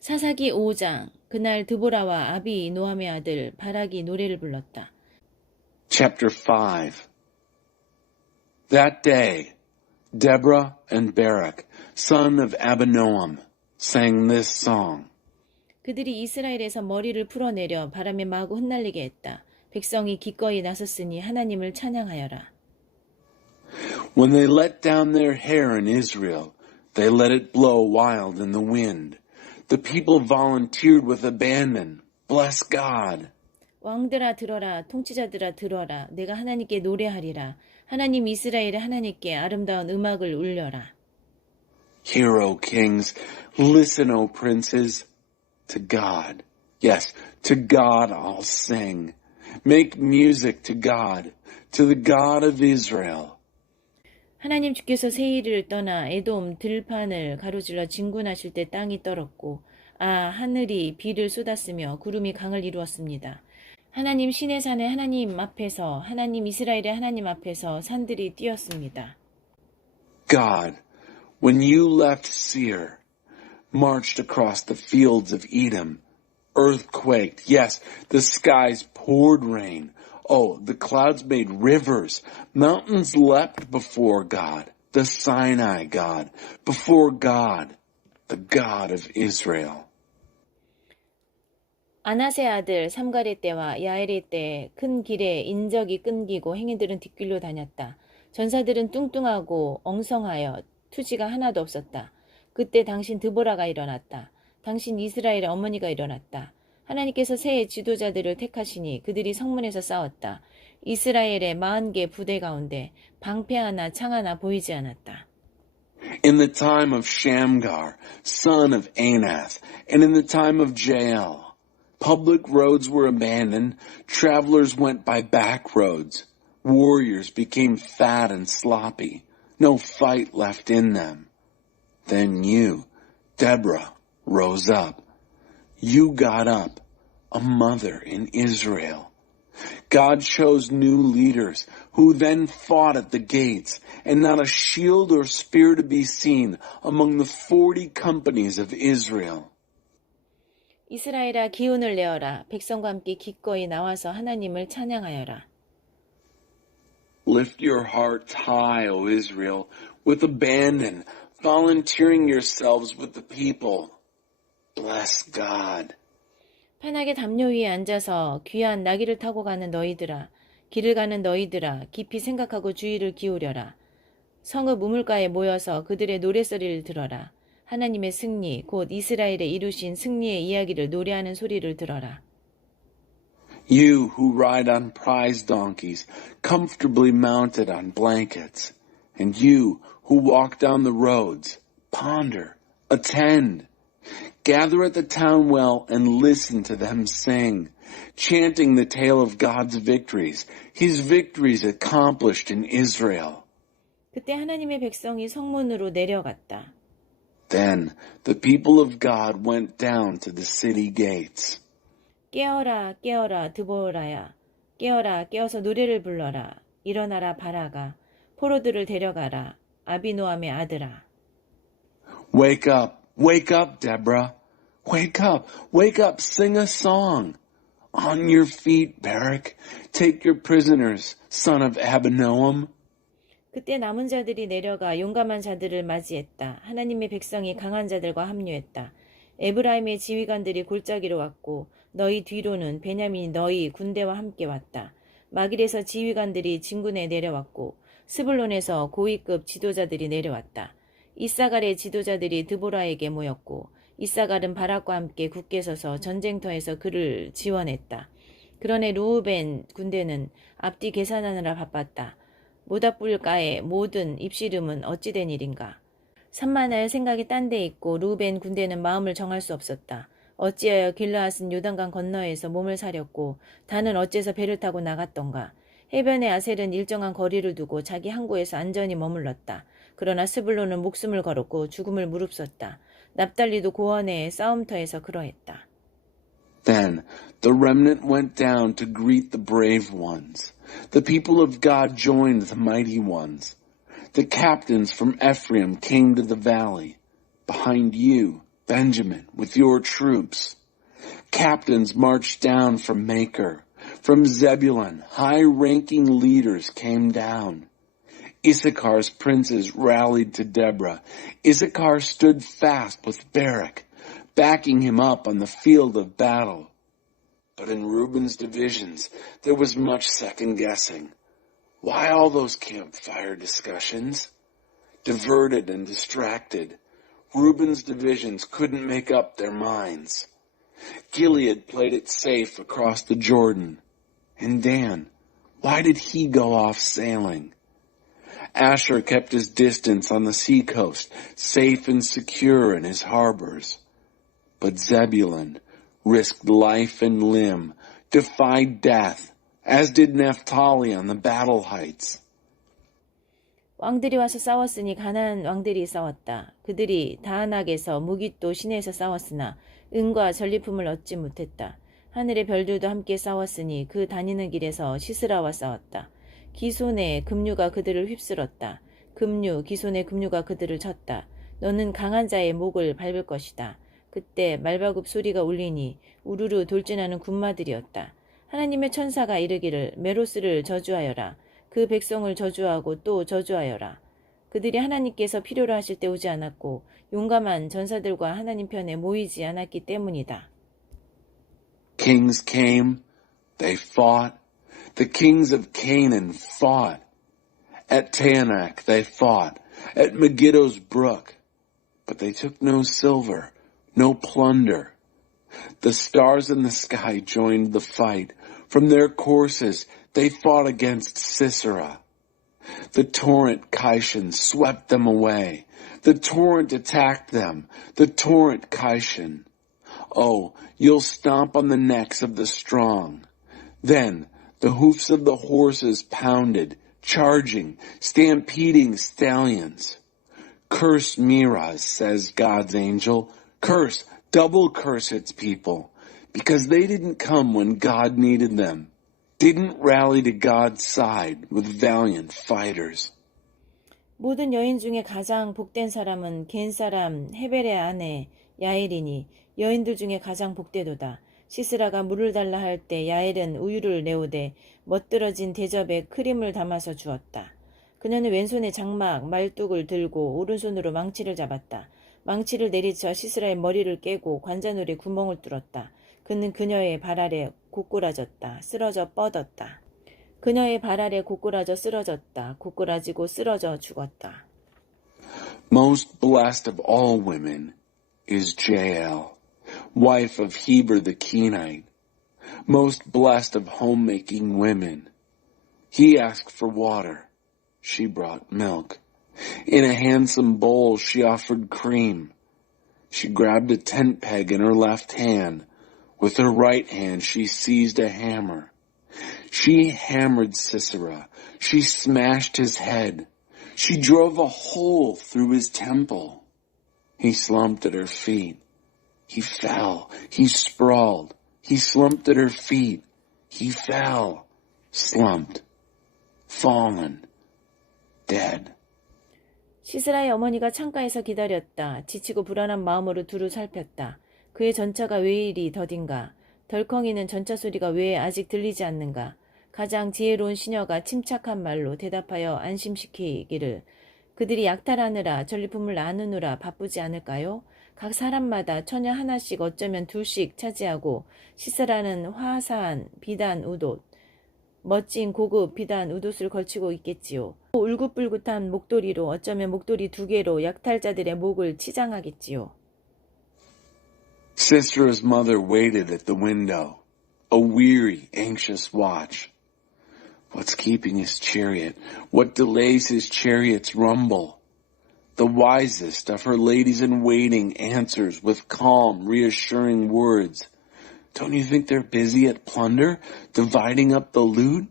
사사기 5장. 그날 드보라와 아비노함의 아들 바락이 노래를 불렀다. Chapter 5. That day, Deborah and Barak, son of Abinoam, sang this song. 그들이 이스라엘에서 머리를 풀어내려 바람에 마구 흩날리게 했다. 백성이 기꺼이 나섰으니 하나님을 찬양하여라. When they let down their hair in Israel, they let it blow wild in the wind. The people volunteered with abandon. Bless God. 왕들아 들어라, 통치자들아 들어라. 내가 하나님께 노래하리라. 하나님 이스라엘의 하나님께 아름다운 음악을 울려라. Hear, O kings, listen, O princes, to God. Yes, to God I'll sing. Make music to God, to the God of Israel. 하나님 주께서 세일을 떠나 에돔 들판을 가로질러 진군하실 때 땅이 떨었고 하늘이 비를 쏟았으며 구름이 강을 이루었습니다. 하나님 신의 산의 하나님 앞에서 하나님 이스라엘의 하나님 앞에서 산들이 뛰었습니다. God, when you left Seir, marched across the fields of Edom, earth quaked. Yes, the skies poured rain. Oh, the clouds made rivers. Mountains leapt before God, the Sinai God, before God, the God of Israel. 아나세 아들 삼가리 때와 야엘이 때 큰 길에 인적이 끊기고 행인들은 뒷길로 다녔다. 전사들은 뚱뚱하고 엉성하여 투지가 하나도 없었다. 그때 당신 드보라가 일어났다. 당신 이스라엘의 어머니가 일어났다. 하나님께서 새 지도자들을 택하시니 그들이 성문에서 싸웠다. 이스라엘의 40개 부대 가운데 방패 하나 창 하나 보이지 않았다. In the time of Shamgar, son of Anath, and in the time of Jael, public roads were abandoned, travelers went by back roads, warriors became fat and sloppy, no fight left in them. Then you, Deborah, rose up. You got up, a mother in Israel. God chose new leaders who then fought at the gates, and not a shield or spear to be seen among the 40 companies of Israel. 이스라엘아 기운을 내어라. 백성과 함께 기꺼이 나와서 하나님을 찬양하여라. Lift your hearts high, O Israel, with abandon, volunteering yourselves with the people. Bless God. 편하게 담요 위에 앉아서 귀한 나귀를 타고 가는 너희들아, 길을 가는 너희들아, 깊이 생각하고 주의를 기울여라. 성읍 우물가에 모여서 그들의 노랫소리를 들어라. 하나님의 승리, 곧 이스라엘에 이루신 승리의 이야기를 노래하는 소리를 들어라. You who ride on prize donkeys, comfortably mounted on blankets, and you who walk down the roads, ponder, attend. Gather at the town well and listen to them sing, chanting the tale of God's victories, His victories accomplished in Israel. 그때 하나님의 백성이 성문으로 내려갔다. Then the people of God went down to the city gates. 깨어라, 깨어라, 드보라야. 깨어라, 깨어서 노래를 불러라. 일어나라, 바라가. 포로들을 데려가라. 아비노함의 아들아. Wake up, Deborah. Wake up, sing a song. On your feet, Barak. Take your prisoners, son of Abinoam. 그때 남은 자들이 내려가 용감한 자들을 맞이했다. 하나님의 백성이 강한 자들과 합류했다. 에브라임의 지휘관들이 골짜기로 왔고 너희 뒤로는 베냐민이 너희 군대와 함께 왔다. 마길에서 지휘관들이 진군에 내려왔고 스불론에서 고위급 지도자들이 내려왔다. 이사갈의 지도자들이 드보라에게 모였고 이사갈은 바락과 함께 굳게 서서 전쟁터에서 그를 지원했다. 그러나 루우벤 군대는 앞뒤 계산하느라 바빴다. 모닥불가의 모든 입씨름은 어찌된 일인가. 산만할 생각이 딴 데 있고 루벤 군대는 마음을 정할 수 없었다. 어찌하여 길르앗은 요단강 건너에서 몸을 사렸고 단은 어째서 배를 타고 나갔던가. 해변의 아셀은 일정한 거리를 두고 자기 항구에서 안전히 머물렀다. 그러나 스불론은 목숨을 걸었고 죽음을 무릅썼다. 납달리도 고원의 싸움터에서 그러했다. Then the remnant went down to greet the brave ones. The people of God joined the mighty ones. The captains from Ephraim came to the valley. Behind you, Benjamin, with your troops. Captains marched down from Maker. From Zebulun, high-ranking leaders came down. Issachar's princes rallied to Deborah. Issachar stood fast with Barak, backing him up on the field of battle. But in Reuben's divisions, there was much second-guessing. Why all those campfire discussions? Diverted and distracted, Reuben's divisions couldn't make up their minds. Gilead played it safe across the Jordan. And Dan, why did he go off sailing? Asher kept his distance on the seacoast, safe and secure in his harbors. But Zebulun risked life and limb, defied death, as did Naphtali on the battle heights. 왕들이 와서 싸웠으니 가나안 왕들이 싸웠다. 그들이 다안악에서 무깃도 시내에서 싸웠으나 은과 전리품을 얻지 못했다. 하늘의 별들도 함께 싸웠으니 그 다니는 길에서 시스라와 싸웠다. 기손의 급류가 그들을 휩쓸었다. 기손의 급류가 그들을 쳤다. 너는 강한 자의 목을 밟을 것이다. 그때 말바굽 소리가 울리니 우르르 돌진하는 군마들이었다. 하나님의 천사가 이르기를 메로스를 저주하여라. 그 백성을 저주하고 또 저주하여라. 그들이 하나님께서 필요로 하실 때 오지 않았고 용감한 전사들과 하나님 편에 모이지 않았기 때문이다. Kings came, they fought. The kings of Canaan fought. At Taanach they fought. At Megiddo's brook. But they took no silver, no plunder. The stars in the sky joined the fight. From their courses they fought against Sisera. The torrent Kishon swept them away. The torrent attacked them. The torrent Kishon. Oh, you'll stomp on the necks of the strong. Then the hoofs of the horses pounded, charging, stampeding stallions. Curse Miraz, says God's angel. Curse, double curse its people, because they didn't come when God needed them. Didn't rally to God's side with valiant fighters. 모든 여인 중에 가장 복된 사람은 겐 사람 헤벨의 아내 야엘이니 여인들 중에 가장 복되도다. 시스라가 물을 달라 할 때 야엘은 우유를 내오되 멋들어진 대접에 크림을 담아서 주었다. 그녀는 왼손에 장막 말뚝을 들고 오른손으로 망치를 잡았다. 망치를 내리쳐 시스라의 머리를 깨고 관자놀이에 구멍을 뚫었다. 그는 그녀의 발 아래 고꾸라졌다. 쓰러져 뻗었다. 그녀의 발 아래 고꾸라져 쓰러졌다. 고꾸라지고 쓰러져 죽었다. Most blessed of all women is Jael, wife of Heber the Kenite. Most blessed of homemaking women. He asked for water. She brought milk. In a handsome bowl she offered cream. She grabbed a tent peg in her left hand. With her right hand she seized a hammer. She hammered Sisera. She smashed his head. She drove a hole through his temple. He slumped at her feet. He fell. He sprawled. He slumped at her feet. He fell. Slumped. Fallen. Dead. 시스라의 어머니가 창가에서 기다렸다. 지치고 불안한 마음으로 두루 살폈다. 그의 전차가 왜 이리 더딘가? 덜컹이는 전차 소리가 왜 아직 들리지 않는가? 가장 지혜로운 시녀가 침착한 말로 대답하여 안심시키기를 그들이 약탈하느라 전리품을 나누느라 바쁘지 않을까요? 각 사람마다 처녀 하나씩 어쩌면 둘씩 차지하고 시스라는 화사한 비단 우옷, 멋진 고급 비단 우옷을 걸치고 있겠지요. 울긋불긋한 목도리로 어쩌면 목도리 2개로 약탈자들의 목을 치장하겠지요. Sisera's mother waited at the window, a weary, anxious watch. What's keeping his chariot? What delays his chariot's rumble? The wisest of her ladies-in-waiting answers with calm, reassuring words. Don't you think they're busy at plunder, dividing up the loot?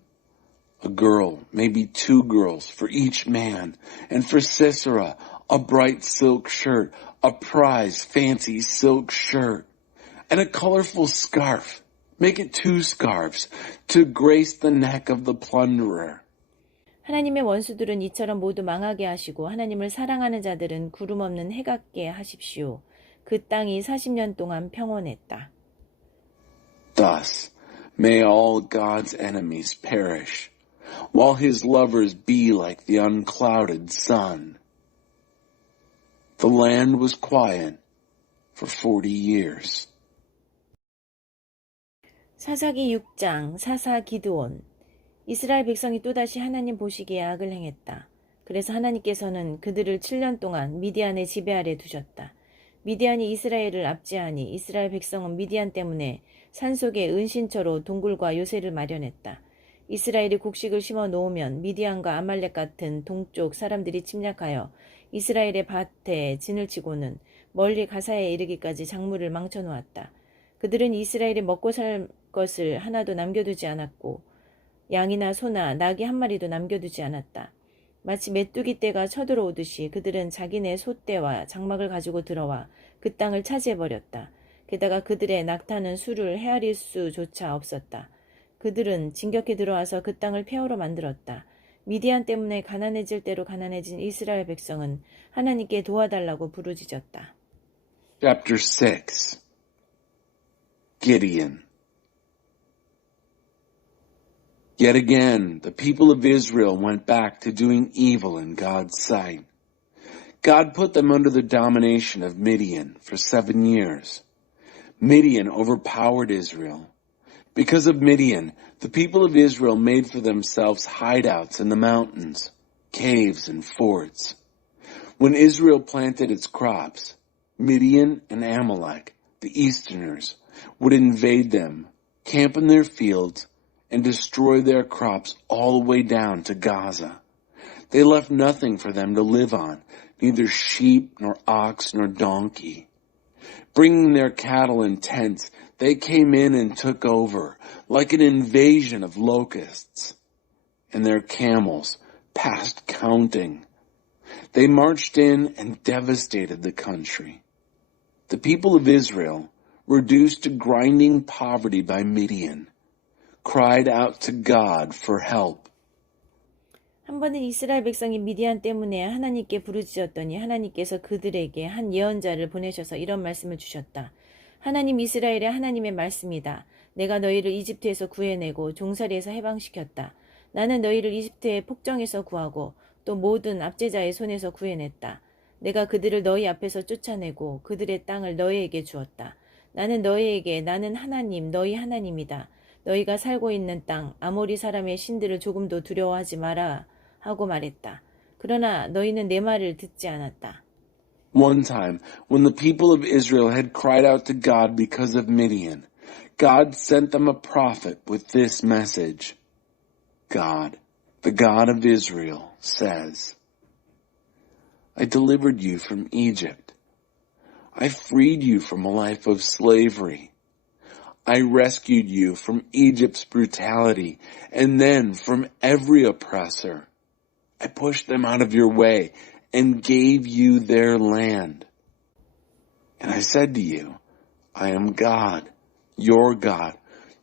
A girl, maybe 2 girls for each man, and for Sisera, a bright silk shirt, a prize fancy silk shirt, and a colorful scarf. Make it 2 scarves to grace the neck of the plunderer. 하나님의 원수들은 이처럼 모두 망하게 하시고 하나님을 사랑하는 자들은 구름 없는 해 같게 하십시오. 그 땅이 40년 동안 평온했다. Thus may all God's enemies perish, while his lovers be like the unclouded sun. The land was quiet for 40 years. 사사기 6장 사사 기드온. 이스라엘 백성이 또다시 하나님 보시기에 악을 행했다. 그래서 하나님께서는 그들을 7년 동안 미디안의 지배 아래 두셨다. 미디안이 이스라엘을 압제하니 이스라엘 백성은 미디안 때문에 산속에 은신처로 동굴과 요새를 마련했다. 이스라엘이 곡식을 심어 놓으면 미디안과 아말렉 같은 동쪽 사람들이 침략하여 이스라엘의 밭에 진을 치고는 멀리 가사에 이르기까지 작물을 망쳐놓았다. 그들은 이스라엘이 먹고 살 것을 하나도 남겨두지 않았고 양이나 소나 낙이 한 마리도 남겨두지 않았다. 마치 메뚜기 떼가 쳐들어오듯이 그들은 자기네 소떼와 장막을 가지고 들어와 그 땅을 차지해버렸다. 게다가 그들의 낙타는 수를 헤아릴 수조차 없었다. 그들은 진격해 들어와서 그 땅을 폐허로 만들었다. 미디안 때문에 가난해질 대로 가난해진 이스라엘 백성은 하나님께 도와달라고 부르짖었다. Chapter 6. Gideon. Yet again, the people of Israel went back to doing evil in God's sight. God put them under the domination of Midian for 7 years. Midian overpowered Israel. Because of Midian, the people of Israel made for themselves hideouts in the mountains, caves and forts. When Israel planted its crops, Midian and Amalek, the Easterners, would invade them, camp in their fields, and destroy their crops all the way down to Gaza. They left nothing for them to live on, neither sheep nor ox nor donkey. Bringing their cattle in tents, they came in and took over, like an invasion of locusts. And their camels, past counting. They marched in and devastated the country. The people of Israel, reduced to grinding poverty by Midian, cried out to God for help. 한 번은 이스라엘 백성이 미디안 때문에 하나님께 부르짖었더니 하나님께서 그들에게 한 예언자를 보내셔서 이런 말씀을 주셨다. 하나님 이스라엘의 하나님의 말씀이다. 내가 너희를 이집트에서 구해내고 종살이에서 해방시켰다. 나는 너희를 이집트의 폭정에서 구하고 또 모든 압제자의 손에서 구해냈다. 내가 그들을 너희 앞에서 쫓아내고 그들의 땅을 너희에게 주었다. 나는 너희에게 나는 하나님 너희 하나님이다. 너희가 살고 있는 땅 아모리 사람의 신들을 조금도 두려워하지 마라 하고 말했다. 그러나 너희는 내 말을 듣지 않았다. One time, when the people of Israel had cried out to God because of Midian, God sent them a prophet with this message. God, the God of Israel, says, I delivered you from Egypt. I freed you from a life of slavery. I rescued you from Egypt's brutality and then from every oppressor. I pushed them out of your way and gave you their land. And I said to you, I am God, your God.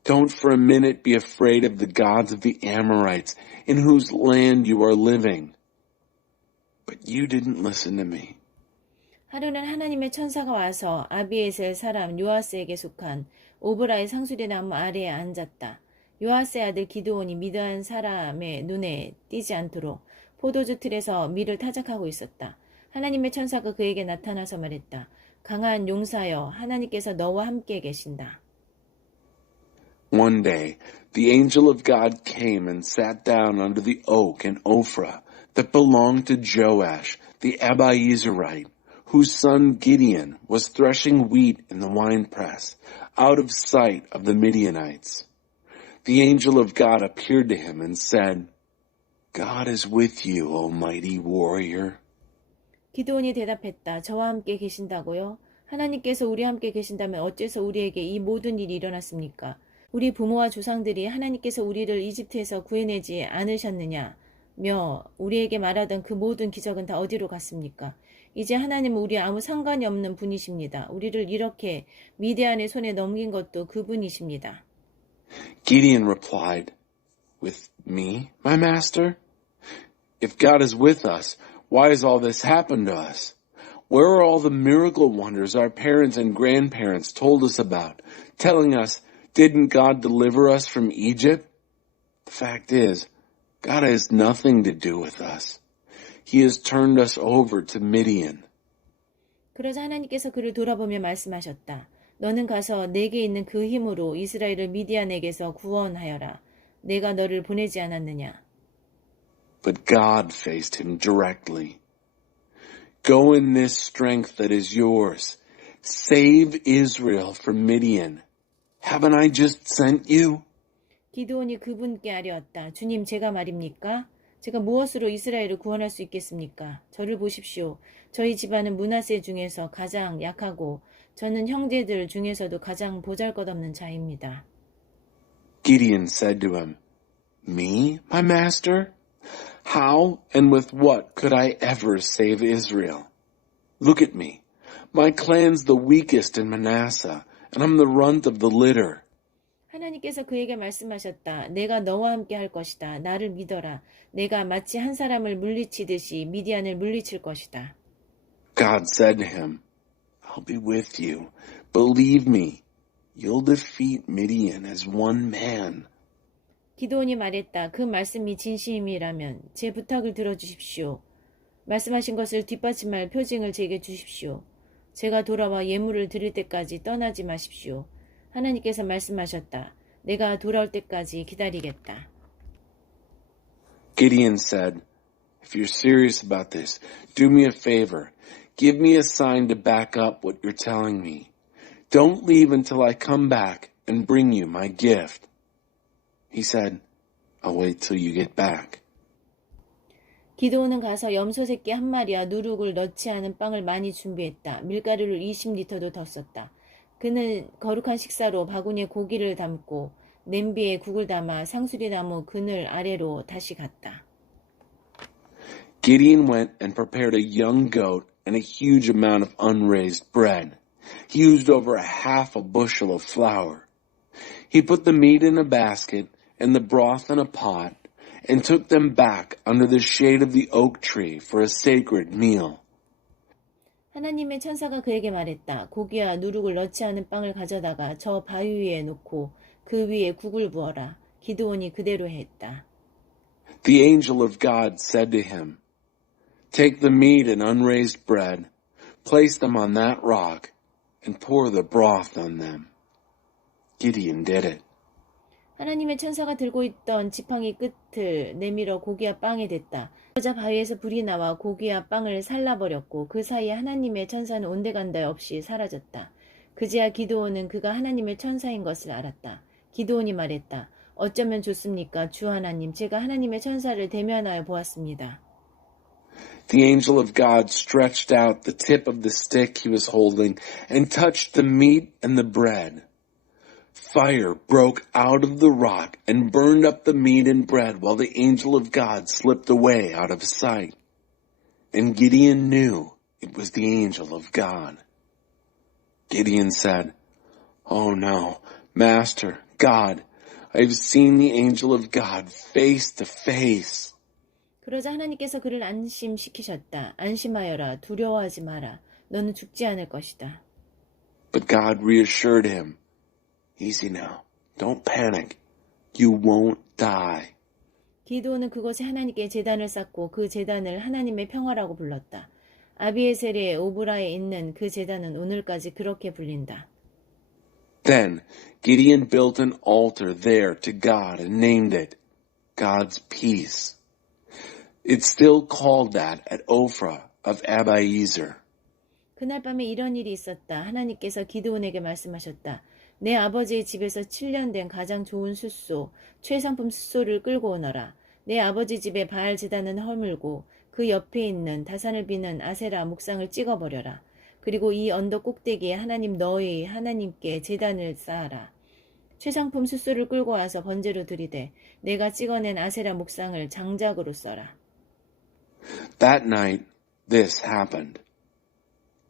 Don't for a minute be afraid of the gods of the Amorites in whose land you are living. But you didn't listen to me. 하루는 하나님의 천사가 와서 아비에셀 사람 요아스에게 속한 오브라의 상수리 나무 아래에 앉았다. 요아스의 아들 기드온이 미드안 사람의 눈에 띄지 않도록 포도주 틀에서 밀을 타작하고 있었다. 하나님의 천사가 그에게 나타나서 말했다. 강한 용사여, 하나님께서 너와 함께 계신다. One day, the angel of God came and sat down under the oak in Ophrah that belonged to Joash, the Abiezerite, whose son Gideon was threshing wheat in the winepress, out of sight of the Midianites. The angel of God appeared to him and said, God is with you, O mighty warrior. 기드온이 대답했다. 저와 함께 계신다고요? 하나님께서 우리와 함께 계신다면 어째서 우리에게 이 모든 일이 일어났습니까? 우리 부모와 조상들이 하나님께서 우리를 이집트에서 구해내지 않으셨느냐며 우리에게 말하던 그 모든 기적은 다 어디로 갔습니까? 이제 하나님은 우리와 아무 상관이 없는 분이십니다. 우리를 이렇게 미디안의 손에 넘긴 것도 그분이십니다. Gideon replied, With me, my master? If God is with us, why has all this happened to us? Where are all the miracle wonders our parents and grandparents told us about, telling us, didn't God deliver us from Egypt? The fact is, God has nothing to do with us. He has turned us over to Midian. 그러자 하나님께서 그를 돌아보며 말씀하셨다. 너는 가서 내게 있는 그 힘으로 이스라엘을 미디안에게서 구원하여라. 내가 너를 보내지 않았느냐. But God faced him directly. Go in this strength that is yours. Save Israel from Midian. Haven't I just sent you? 기드온이 그분께 아뢰었다. 주님, 제가 말입니까? 제가 무엇으로 이스라엘을 구원할 수 있겠습니까? 저를 보십시오. 저희 집안은 므낫세 중에서 가장 약하고 저는 형제들 중에서도 가장 보잘것없는 자입니다. Gideon said to him, Me, my master? How and with what could I ever save Israel? Look at me. My clan's the weakest in Manasseh, and I'm the runt of the litter. 하나님께서 그에게 말씀하셨다. 내가 너와 함께 할 것이다. 나를 믿어라. 내가 마치 한 사람을 물리치듯이 미디안을 물리칠 것이다. God said to him, I'll be with you. Believe me, you'll defeat Midian as one man. 기드온이 말했다. 그 말씀이 진심이라면 제 부탁을 들어주십시오. 말씀하신 것을 뒷받침할 표징을 제게 주십시오. 제가 돌아와 예물을 드릴 때까지 떠나지 마십시오. 하나님께서 말씀하셨다. 내가 돌아올 때까지 기다리겠다. Gideon said, If you're serious about this, do me a favor. Give me a sign to back up what you're telling me. Don't leave until I come back and bring you my gift. He said, I'll wait till you get back. 기드온은 가서 염소 새끼 한 마리와 누룩을 넣지 않은 빵을 많이 준비했다. 밀가루를 20리터도 더 썼다. 그는 거룩한 식사로 바구니에 고기를 담고 냄비에 국을 담아 상수리나무 그늘 아래로 다시 갔다. Gideon went and prepared a young goat and a huge amount of unraised bread. He used over half a bushel of flour. He put the meat in a basket and the broth in a pot and took them back under the shade of the oak tree for a sacred meal. 하나님의 천사가 그에게 말했다. 고기와 누룩을 넣지 않은 빵을 가져다가 저 바위 위에 놓고 그 위에 국을 부어라. 기드온이 그대로 했다. The angel of God said to him, Take the meat and unraised bread, place them on that rock, and pour the broth on them. Gideon did it. 하나님의 천사가 들고 있던 지팡이 끝을 내밀어 고기와 빵에 댔다. 그러자 바위에서 불이 나와 고기와 빵을 살라버렸고 그 사이에 하나님의 천사는 온데간데 없이 사라졌다. 그제야 기드온은 그가 하나님의 천사인 것을 알았다. 기드온이 말했다. 어쩌면 좋습니까? 주 하나님, 제가 하나님의 천사를 대면하여 보았습니다. The angel of God stretched out the tip of the stick he was holding and touched the meat and the bread. Fire broke out of the rock and burned up the meat and bread while the angel of God slipped away out of sight. And Gideon knew it was the angel of God. Gideon said, Oh no, Master, God, I've seen the angel of God face to face. 그러자 하나님께서 그를 안심시키셨다. 안심하여라. 두려워하지 마라. 너는 죽지 않을 것이다. But God reassured him. Easy now. Don't panic. You won't die. 기드온은 그곳에 하나님께 제단을 쌓고 그 제단을 하나님의 평화라고 불렀다. 아비에셀의 오브라에 있는 그 제단은 오늘까지 그렇게 불린다. Then Gideon built an altar there to God and named it God's Peace. It's still called that at Ophrah of Abiezer. 그날 밤에 이런 일이 있었다. 하나님께서 기드온에게 말씀하셨다. 내 아버지의 집에서 7년 된 가장 좋은 숫소, 최상품 숫소를 끌고 오너라. 내 아버지 집의 바알 제단은 허물고 그 옆에 있는 다산을 비는 아세라 목상을 찍어버려라. 그리고 이 언덕 꼭대기에 하나님 너희 하나님께 제단을 쌓아라. 최상품 숫소를 끌고 와서 번제로 드리되 내가 찍어낸 아세라 목상을 장작으로 써라. That night, this happened.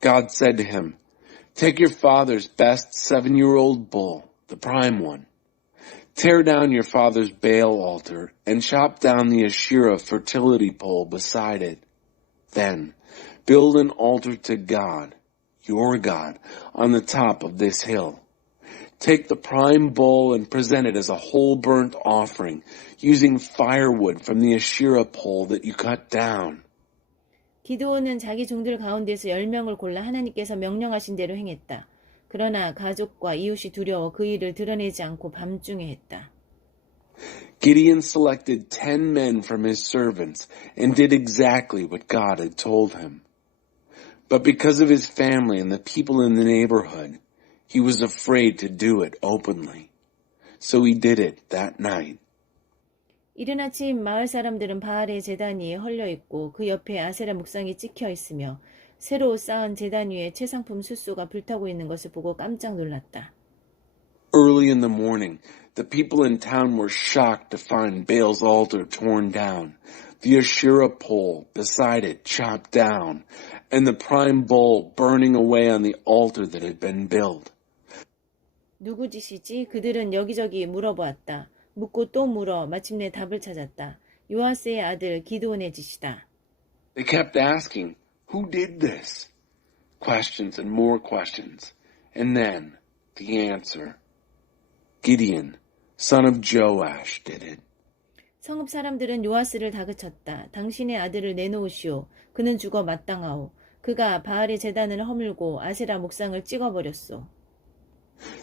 God said to him, Take your father's best 7-year-old bull, the prime one. Tear down your father's Baal altar and chop down the Asherah fertility pole beside it. Then, Build an altar to God, your God, on the top of this hill. Take the prime bull and present it as a whole burnt offering, using firewood from the Asherah pole that you cut down. 기드온은 자기 종들 가운데서 10명을 골라 하나님께서 명령하신 대로 행했다. 그러나 가족과 이웃이 두려워 그 일을 드러내지 않고 밤중에 했다. Gideon selected 10 men from his servants and did exactly what God had told him. But because of his family and the people in the neighborhood, he was afraid to do it openly. So he did it that night. 이른 아침 마을 사람들은 바알의 제단 위에 헐려 있고 그 옆에 아세라 묵상이 찍혀 있으며 새로 쌓은 제단 위에 최상품 숫소가 불타고 있는 것을 보고 깜짝 놀랐다. Early in the morning, the people in town were shocked to find Baal's altar torn down, the Asherah pole beside it chopped down, and the prime bull burning away on the altar that had been built. 누구 짓이지? 그들은 여기저기 물어보았다. 묻고 또 물어 마침내 답을 찾았다. 요아스의 아들 기드온의 짓이다. They kept asking, who did this? Questions and more questions. And then, the answer. Gideon, son of Joash, did it. 성읍 사람들은 요아스를 다그쳤다. 당신의 아들을 내놓으시오. 그는 죽어 마땅하오. 그가 바알의 제단을 허물고 아세라 목상을 찍어버렸소.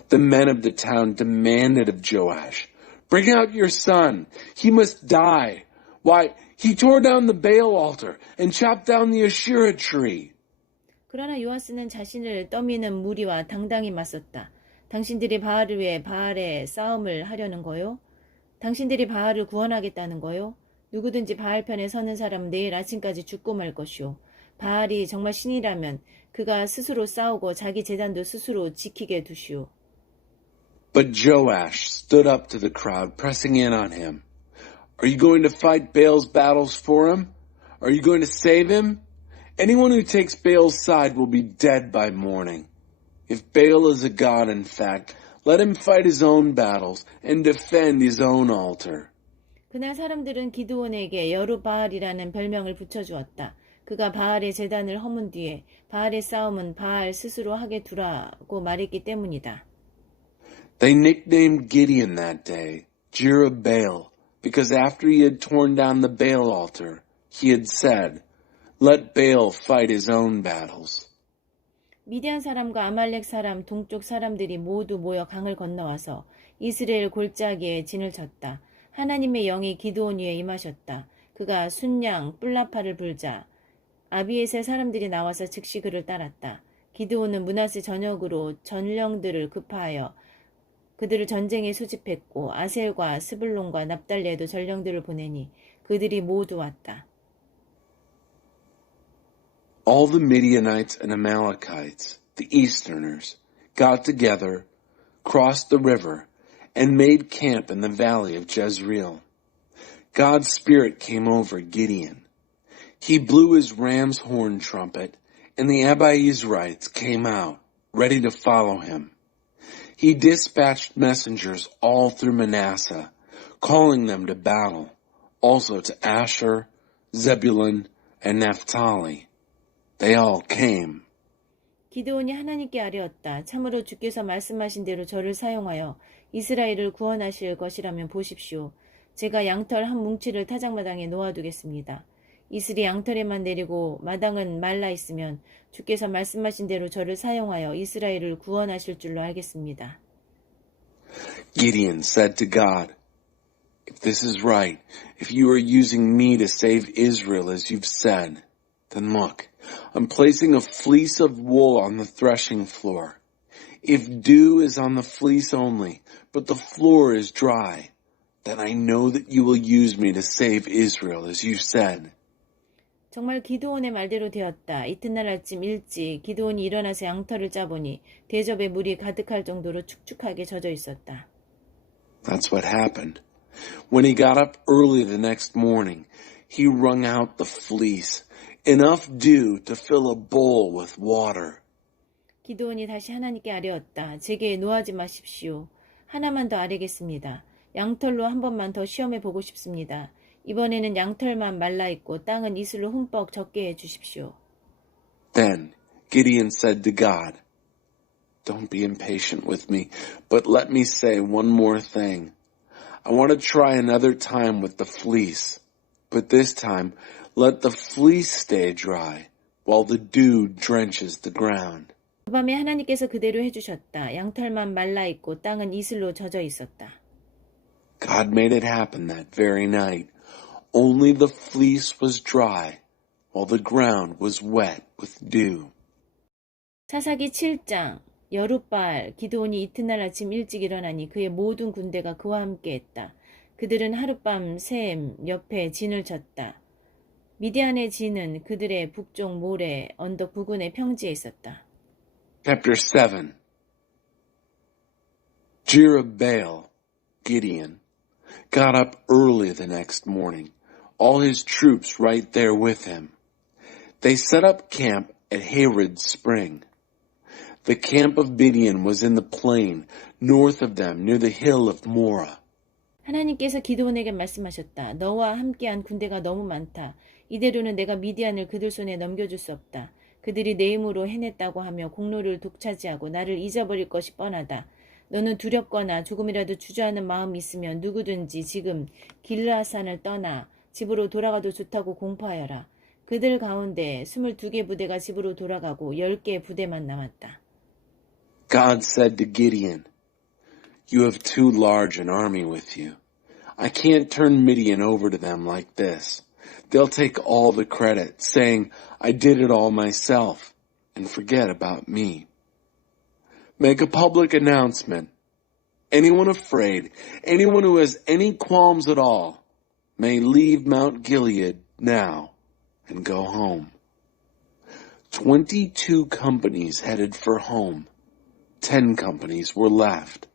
The men of the town demanded of Joash, bring out your son. He must die. Why, he tore down the Baal altar and chopped down the Asherah tree. 그러나 요아스는 자신을 떠미는 무리와 당당히 맞섰다. 당신들이 바알을 위해 바알의 싸움을 하려는 거요? 당신들이 바알을 구원하겠다는 거요? 누구든지 바알 편에 서는 사람은 내일 아침까지 죽고 말 것이오. 바알이 정말 신이라면 그가 스스로 싸우고 자기 제단도 스스로 지키게 두시오. But Joash stood up to the crowd, pressing in on him. Are you going to fight Baal's battles for him? Are you going to save him? Anyone who takes Baal's side will be dead by morning. If Baal is a god, in fact, let him fight his own battles and defend his own altar. 그날 사람들은 기드온에게 여룻바알이라는 별명을 붙여주었다. 그가 바알의 제단을 허문 뒤에 바알의 싸움은 바알 스스로 하게 두라고 말했기 때문이다. They nicknamed Gideon that day, Jerubbaal, because after he had torn down the Baal altar, he had said, let Baal fight his own battles. 미디안 사람과 아말렉 사람, 동쪽 사람들이 모두 모여 강을 건너와서 이스라엘 골짜기에 진을 쳤다. 하나님의 영이 기드온 위에 임하셨다. 그가 순양, 뿔라파를 불자 아비에세 사람들이 나와서 즉시 그를 따랐다. 기드온은 므낫세 전역으로 전령들을 급파하여 그들을 전쟁에 소집했고 아셀과 스불론과 납달리에도 전령들을 보내니 그들이 모두 왔다. All the Midianites and Amalekites, the Easterners, got together, crossed the river, and made camp in the valley of Jezreel. God's Spirit came over Gideon. He blew his ram's horn trumpet, and the Abiezrites came out, ready to follow him. He dispatched messengers all through Manasseh, calling them to battle, also to Asher, Zebulun, and Naphtali. They all came. 기드온이 하나님께 아뢰었다. 참으로 주께서 말씀하신 대로 저를 사용하여 이스라엘을 구원하실 것이라면 보십시오. 제가 양털 한 뭉치를 타작마당에 놓아두겠습니다. 이슬이 양털에만 내리고 마당은 말라 있으면 주께서 말씀하신 대로 저를 사용하여 이스라엘을 구원하실 줄로 알겠습니다. Gideon said to God, if this is right, if you are using me to save Israel as you've said, then look, I'm placing a fleece of wool on the threshing floor. If dew is on the fleece only, but the floor is dry, then I know that you will use me to save Israel as you said. 정말 기드온의 말대로 되었다. 이튿날 아침 일찍 기드온이 일어나서 양털을 짜보니 대접에 물이 가득할 정도로 축축하게 젖어 있었다. That's what happened. When he got up early the next morning, he wrung out the fleece, enough dew to fill a bowl with water. 기드온이 다시 하나님께 아뢰었다. 제게 노하지 마십시오. 하나만 더 아뢰겠습니다. 양털로 한 번만 더 시험해 보고 싶습니다. 이번에는 양털만 말라있고 땅은 이슬로 흠뻑 젖게 해주십시오. Then Gideon said to God, "Don't be impatient with me, but let me say one more thing. I want to try another time with the fleece, but this time let the fleece stay dry while the dew drenches the ground." 그 밤에 하나님께서 그대로 해주셨다. 양털만 말라있고 땅은 이슬로 젖어 있었다. God made it happen that very night. Only the fleece was dry while the ground was wet with dew. 사사기 7장 여룻바알 기드온이 이튿날 아침 일찍 일어나니 그의 모든 군대가 그와 함께 했다. 그들은 하룻밤 셈 옆에 진을 쳤다. 미디안의 진은 그들의 북쪽 모래 언덕 부근의 평지에 있었다. Chapter 7. Jerubbaal, Gideon, got up early the next morning, all his troops right there with him. They set up camp at Harod's spring. The camp of Midian was in the plain north of them near the hill of Morah. 하나님께서 기드온에게 말씀하셨다. 너와 함께한 군대가 너무 많다. 이대로는 내가 미디안을 그들 손에 넘겨줄 수 없다. 그들이 내 힘으로 해냈다고 하며 공로를 독차지하고 나를 잊어버릴 것이 뻔하다. 너는 두렵거나 조금이라도 주저하는 마음이 있으면 누구든지 지금 길르앗산을 떠나 집으로 돌아가도 좋다고 공포하여라. 그들 가운데 22개 부대가 집으로 돌아가고 10개 부대만 남았다. God said to Gideon, "You have too large an army with you. I can't turn Midian over to them like this. They'll take all the credit, saying, 'I did it all myself,' and forget about me. Make a public announcement. Anyone afraid, anyone who has any qualms at all, may leave Mount Gilead now and go home." 22 companies headed for home. 10 companies were left.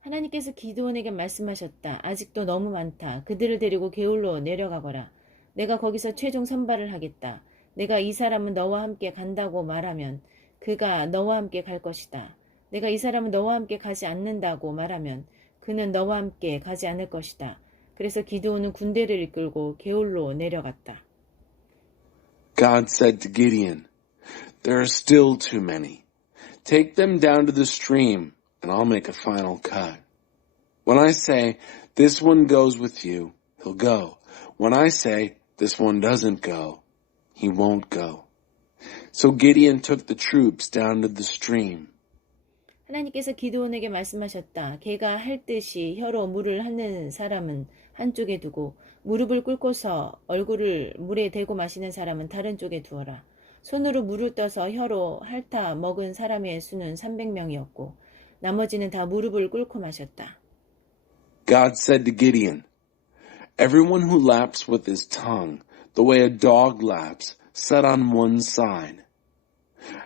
하나님께서 기드온에게 말씀하셨다. 아직도 너무 많다. 그들을 데리고 게울로 내려가거라. 내가 거기서 최종 선발을 하겠다. 내가 이 사람은 너와 함께 간다고 말하면 그가 너와 함께 갈 것이다. 내가 이 사람은 너와 함께 가지 않는다고 말하면 그는 너와 함께 가지 않을 것이다. 그래서 기드온은 군대를 이끌고 게울로 내려갔다. God said to Gideon, "There are still too many. Take them down to the stream, and I'll make a final cut. When I say, 'This one goes with you,' he'll go. When I say, 'This one doesn't go,' he won't go." So Gideon took the troops down to the stream. 하나님께서 기드온에게 말씀하셨다. 걔가 할 듯이 혀로 물을 핥는 사람은 한쪽에 두고 무릎을 꿇고서 얼굴을 물에 대고 마시는 사람은 다른 쪽에 두어라. 손으로 물을 떠서 혀로 핥아 먹은 사람의 수는 300명이었고 나머지는 다 무릎을 꿇고 마셨다. God said to Gideon, "Everyone who laps with his tongue, the way a dog laps, set on one side.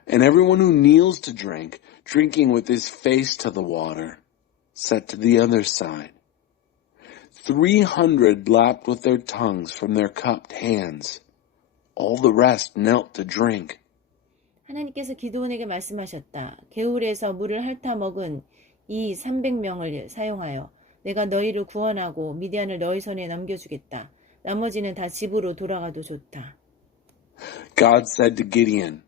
And everyone who kneels to drink, drinking with his face to the water, set to the other side." 300 lapped with their tongues from their cupped hands. All the rest knelt to drink. 하나님께서 기드온에게 말씀하셨다. 게울에서 물을 핥아 먹은 이 300명을 사용하여 내가 너희를 구원하고 미디안을 너희 손에 넘겨주겠다. 나머지는 다 집으로 돌아가도 좋다. God said to Gideon,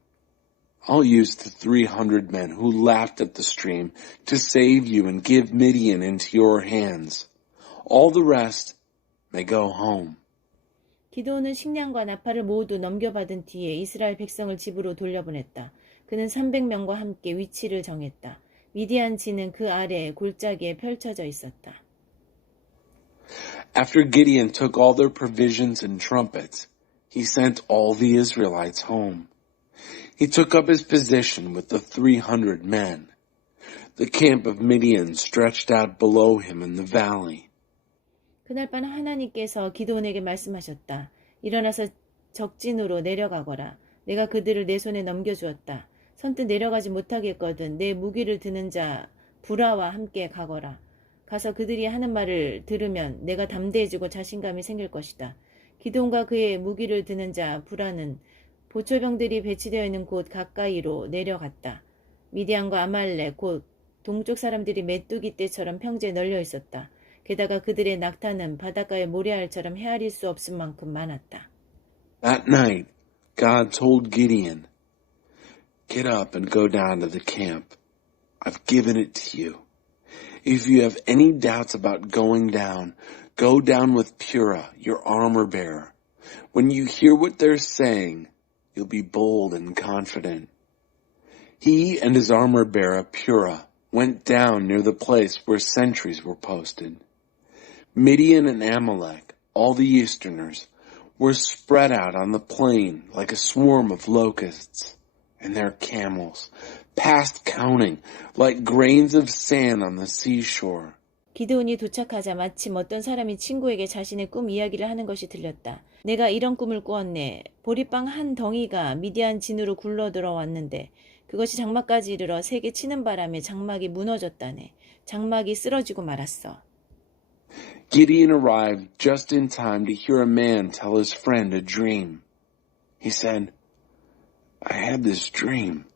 "I'll use the 300 men who lapped at the stream to save you and give Midian into your hands. All the rest may go home." 기드온은 식량과 나팔을 모두 넘겨받은 뒤에 이스라엘 백성을 집으로 돌려보냈다. 그는 300명과 함께 위치를 정했다. 미디안 진은 그 아래 골짜기에 펼쳐져 있었다. After Gideon took all their provisions and trumpets, he sent all the Israelites home. He took up his position with the 300 men. The camp of Midian stretched out below him in the valley. 그날 밤 하나님께서 기드온에게 말씀하셨다. 일어나서 적진으로 내려가거라. 내가 그들을 내 손에 넘겨주었다. 선뜻 내려가지 못하겠거든 내 무기를 드는 자 부라와 함께 가거라. 가서 그들이 하는 말을 들으면 내가 담대해지고 자신감이 생길 것이다. 기드온과 그의 무기를 드는 자 부라는 보초병들이 배치되어 있는 곳 가까이로 내려갔다. 미디안과 아말렉 곧 동쪽 사람들이 메뚜기 떼처럼 평지에 널려 있었다. 게다가 그들의 낙타는 바닷가의 모래알처럼 헤아릴 수 없을 만큼 많았다. That night, God told Gideon, Get up and go down to the camp. I've given it to you. If you have any doubts about going down, go down with Purah, your armor bearer. When you hear what they're saying, you'll be bold and confident. He and his armor bearer, Purah, went down near the place where sentries were posted. Midian and Amalek, all the Easterners, were spread out on the plain like a swarm of locusts, and their camels, past counting, like grains of sand on the seashore. 기드온이 도착하자 마침 어떤 사람이 친구에게 자신의 꿈 이야기를 하는 것이 들렸다. 내가 이런 꿈을 꾸었네. 보리빵 한 덩이가 미디안 진으로 굴러 들어왔는데 그것이 장막까지 이르러 세게 치는 바람에 장막이 무너졌다네. 장막이 쓰러지고 말았어. Gideon arrived just in time to hear a man tell his friend a dream. He said, I had this dream.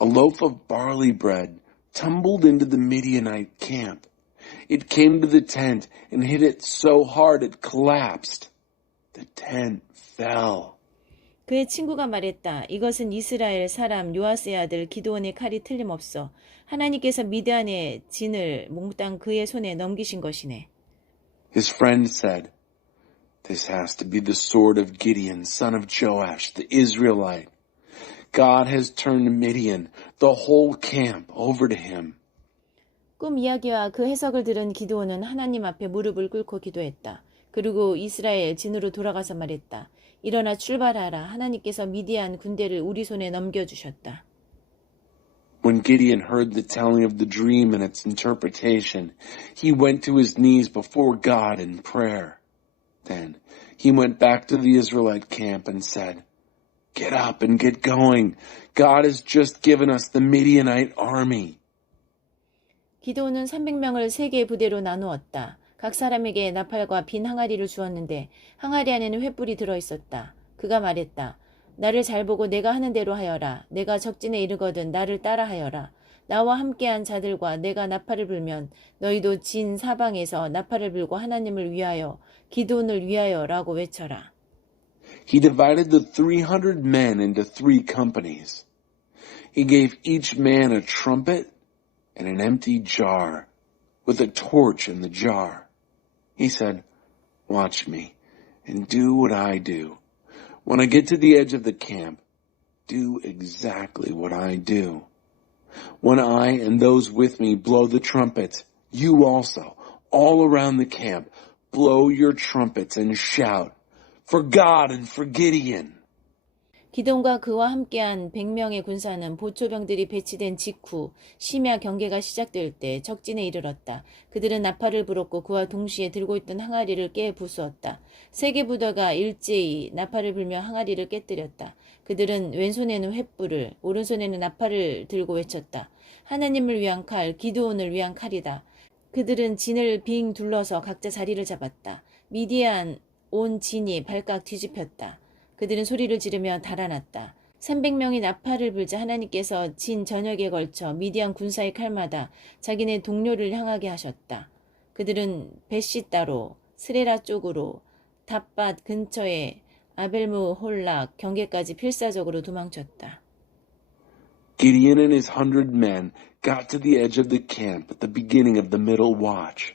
A loaf of barley bread tumbled into the Midianite camp. It came to the tent and hit it so hard it collapsed. The tent fell. 그의 친구가 말했다. 이것은 이스라엘 사람 요아스의 아들 기드온의 칼이 틀림없어. 하나님께서 미디안의 진을 몽땅 그의 손에 넘기신 것이네. His friend said, This has to be the sword of Gideon, son of Joash, the Israelite. God has turned Midian, the whole camp, over to him. 꿈 이야기와 그 해석을 들은 기드온은 하나님 앞에 무릎을 꿇고 기도했다. 그리고 이스라엘 진으로 돌아가서 말했다. 일어나 출발하라. 하나님께서 미디안 군대를 우리 손에 넘겨주셨다. When Gideon heard the telling of the dream and its interpretation, he went to his knees before God in prayer. Then he went back to the Israelite camp and said, Get up and get going. God has just given us the Midianite army. 기드온은 300명을 3개의 부대로 나누었다. 각 사람에게 나팔과 빈 항아리를 주었는데 항아리 안에는 횃불이 들어있었다. 그가 말했다. 나를 잘 보고 내가 하는 대로 하여라. 내가 적진에 이르거든 나를 따라하여라. 나와 함께한 자들과 내가 나팔을 불면 너희도 진 사방에서 나팔을 불고 하나님을 위하여 기드온을 위하여라고 외쳐라. He divided the 300 men into 3 companies. He gave each man a trumpet and an empty jar with a torch in the jar. He said, Watch me and do what I do. When I get to the edge of the camp, do exactly what I do. When I and those with me blow the trumpets, you also, all around the camp, blow your trumpets and shout, For God and for Gideon. 기드온과 그와 함께한 100명의 군사는 보초병들이 배치된 직후 심야 경계가 시작될 때 적진에 이르렀다. 그들은 나팔을 불었고 그와 동시에 들고 있던 항아리를 깨 부수었다. 3개 부대가 일제히 나팔을 불며 항아리를 깨뜨렸다. 그들은 왼손에는 횃불을, 오른손에는 나팔을 들고 외쳤다. 하나님을 위한 칼, 기드온을 위한 칼이다. 그들은 진을 빙 둘러서 각자 자리를 잡았다. 미디안 온 진이 발칵 뒤집혔다. 그들은 소리를 지르며 달아났다. 300명이 나팔을 불자 하나님께서 진 전역에 걸쳐 미디안 군사의 칼마다 자기네 동료를 향하게 하셨다. 그들은 베시따로 스레라 쪽으로 닷밭 근처에 아벨무 홀락 경계까지 필사적으로 도망쳤다. Gideon and his 100 men got to the edge of the camp at the beginning of the middle watch,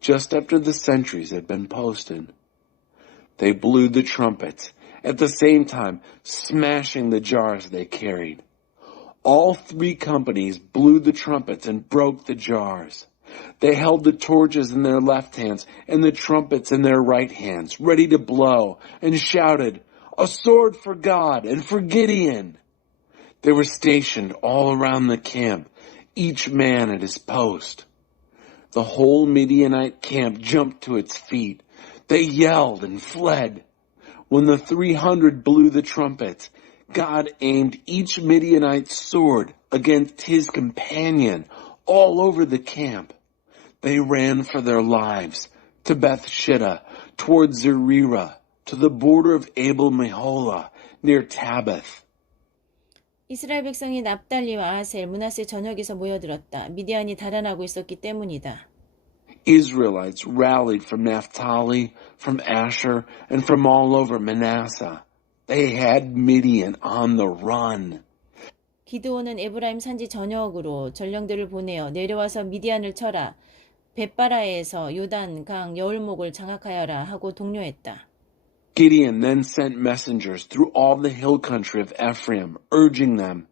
just after the sentries had been posted. They blew the trumpets, at the same time smashing the jars they carried. All 3 companies blew the trumpets and broke the jars. They held the torches in their left hands and the trumpets in their right hands, ready to blow, and shouted, A sword for God and for Gideon! They were stationed all around the camp, each man at his post. The whole Midianite camp jumped to its feet. They yelled and fled. When the 300 blew the trumpets, God aimed each Midianite's sword against his companion all over the camp. They ran for their lives to Beth-shittah, toward Zererah, to the border of Abel-meholah, near Tabbath. 이스라엘 백성이 납달리와 아셀, 므낫세 전역에서 모여들었다. 미디안이 달아나고 있었기 때문이다. Israelites rallied from Naphtali, from Asher, and from all over Manasseh. They had Midian on the run. 기드온은 에브라임 산지 전역으로 전령들을 보내어 내려와서 미디안을 쳐라. 벳바라에서 요단 강 여울목을 장악하여라 하고 독려했다. Gideon then sent messengers through all the hill country of Ephraim, urging them,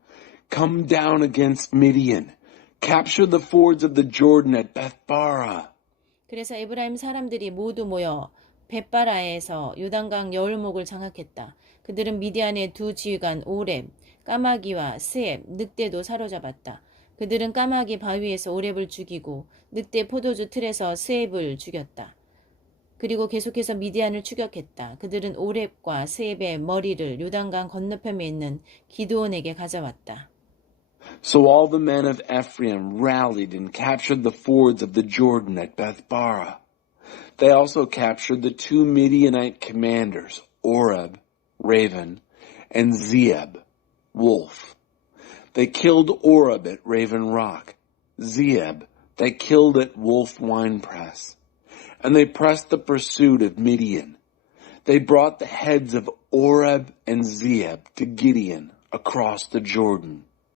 "Come down against Midian. Capture the fords of the Jordan at Bethbara." 그래서 에브라임 사람들이 모두 모여 벳바라에서 요단강 여울목을 장악했다. 그들은 미디안의 두 지휘관 오렙, 까마귀와 스앱, 늑대도 사로잡았다. 그들은 까마귀 바위에서 오렙을 죽이고 늑대 포도주 틀에서 스앱을 죽였다. 그리고 계속해서 미디안을 추격했다. 그들은 오렙과 스앱의 머리를 요단강 건너편에 있는 기드온에게 가져왔다. So all the men of Ephraim rallied and captured the fords of the Jordan at Bethbara. They also captured the two Midianite commanders, Oreb, Raven, and Zeeb, Wolf. They killed Oreb at Raven Rock, Zeeb they killed at Wolf Winepress, and they pressed the pursuit of Midian. They brought the heads of Oreb and Zeeb to Gideon across the Jordan.